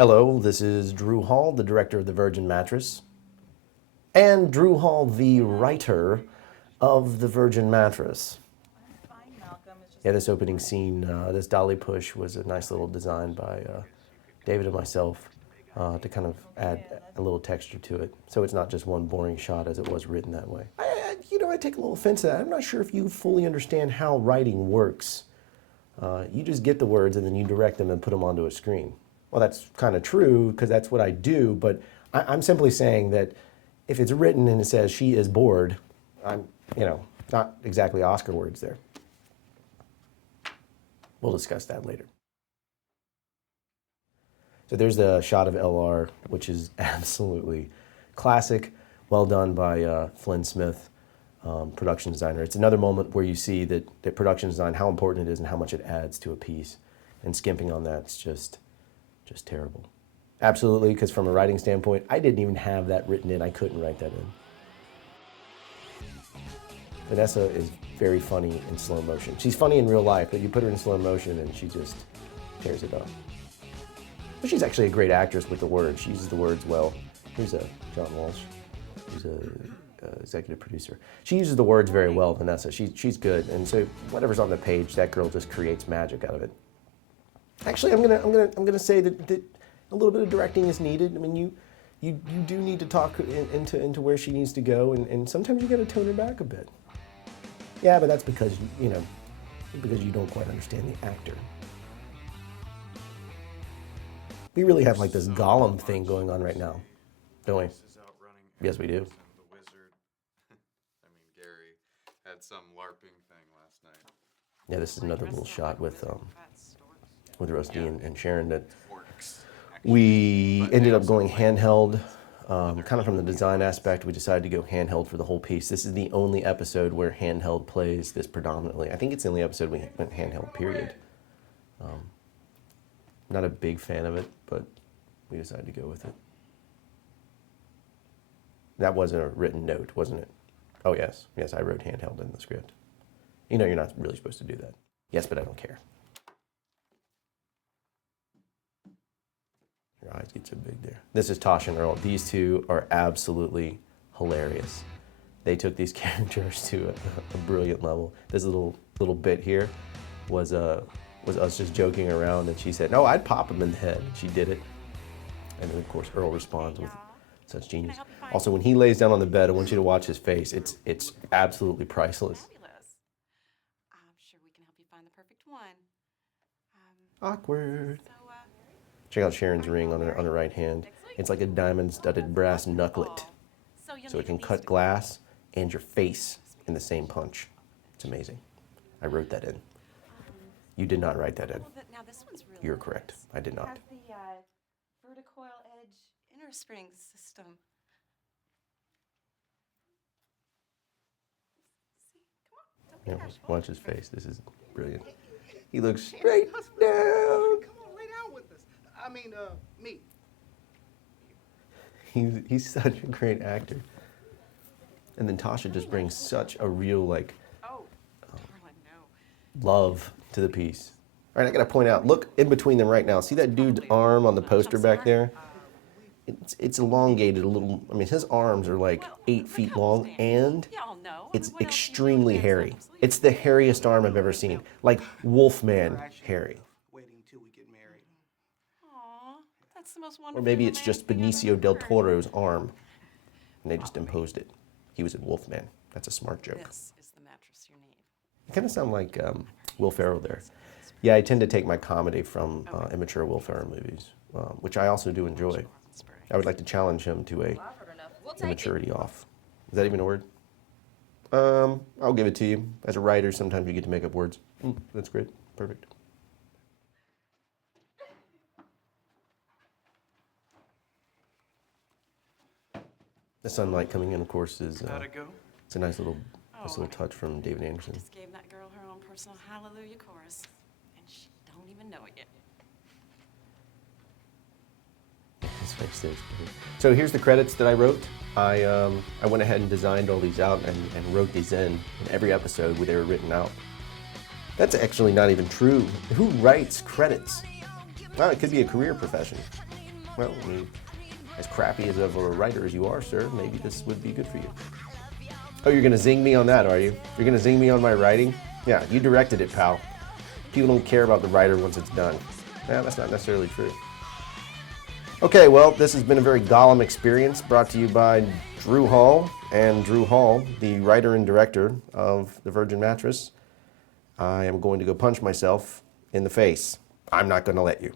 Hello, this is Drew Hall, the director of the Virgin Mattress, and Drew Hall, the writer of the Virgin Mattress. Yeah, this opening scene, this dolly push was a nice little design by David and myself to kind of add a little texture to it, so it's not just one boring shot as it was written that way. I take a little offense to that. I'm not sure if you fully understand how writing works. You just get the words and then you direct them and put them onto a screen. Well, that's kind of true because that's what I do, but I'm simply saying that if it's written and it says she is bored, I'm, not exactly Oscar words there. We'll discuss that later. So there's the shot of LR, which is absolutely classic, well done by Flynn Smith, production designer. It's another moment where you see that production design, how important it is and how much it adds to a piece. And skimping on that's just terrible. Absolutely, because from a writing standpoint, I didn't even have that written in. I couldn't write that in. Vanessa is very funny in slow motion. She's funny in real life, but you put her in slow motion and she just tears it up. But she's actually a great actress with the words. She uses the words well. Here's John Walsh, who's a executive producer. She uses the words very well, Vanessa. She's good, and so whatever's on the page, that girl just creates magic out of it. Actually, I'm gonna say that a little bit of directing is needed. I mean, you do need to talk into where she needs to go, and sometimes you got to tone her back a bit. Yeah, but that's because because you don't quite understand the actor. We really have like this Gollum thing going on right now, don't we? Yes, we do. The wizard. I mean, Gary had some LARPing thing last night. Yeah, this is another little shot with Rusty and Sharon that we ended up going handheld. Kind of from the design aspect, we decided to go handheld for the whole piece. This is the only episode where handheld plays this predominantly. I think it's the only episode we went handheld, period. Not a big fan of it, but we decided to go with it. That wasn't a written note, wasn't it? Oh, yes. Yes, I wrote handheld in the script. You're not really supposed to do that. Yes, but I don't care. Your eyes get so big there. This is Tosh and Earl. These two are absolutely hilarious. They took these characters to a brilliant level. This little bit here was us just joking around, and she said, "No, I'd pop him in the head." She did it, and then of course Earl responds with such genius. Also, when he lays down on the bed, I want you to watch his face. It's absolutely priceless. Fabulous. I'm sure we can help you find the perfect one. Awkward. Check out Sharon's ring on her right hand. It's like a diamond-studded brass knucklet, so it can cut glass and your face in the same punch. It's amazing. I wrote that in. You did not write that in. Now this one's really You're correct. I did It not. has the verticoil edge inner spring system. See, come on, don't be Yeah, bashful. watch his face. This is brilliant. He looks straight down. Come on, lay down with us. I mean, me. He's such a great actor. And then Tasha just brings such a real Oh, darling, no. love to the piece. All right, I gotta point out, look in between them right now. See that dude's arm on the poster back there? It's elongated a little. I mean, his arms are like 8 feet long, and Y'all know. it's extremely hairy. It's the hairiest arm I've ever seen, like Wolfman hairy. Waiting till we get married. Aw, that's the most wonderful. Or maybe it's just romantic thing I've Benicio ever del heard. Toro's arm, and they just imposed it. He was in Wolfman. That's a smart joke. This is the mattress you need. You kind of sound like Will Ferrell there. Yeah, I tend to take my comedy from immature Will Ferrell movies, which I also do enjoy. I would like to challenge him to a immaturity off. Is that even a word? I'll give it to you. As a writer, sometimes you get to make up words. That's great. Perfect. The sunlight coming in, of course, is How'd it go? it's a nice little touch from David Anderson. Just gave that girl her own personal hallelujah chorus, and she don't even know it yet. His face there is great. So here's the credits that I wrote. I went ahead and designed all these out and wrote these in every episode where they were written out. That's actually not even true. Who writes credits? Well, it could be a career profession. Well, I mean, as crappy as of a writer as you are, sir, maybe this would be good for you. Oh, you're gonna zing me on that, are you? You're gonna zing me on my writing? Yeah, you directed it, pal. People don't care about the writer once it's done. Yeah, that's not necessarily true. Okay, well, this has been a very Gollum experience brought to you by Drew Hall. And Drew Hall, the writer and director of the Virgin Mattress. I am going to go punch myself in the face. I'm not going to let you.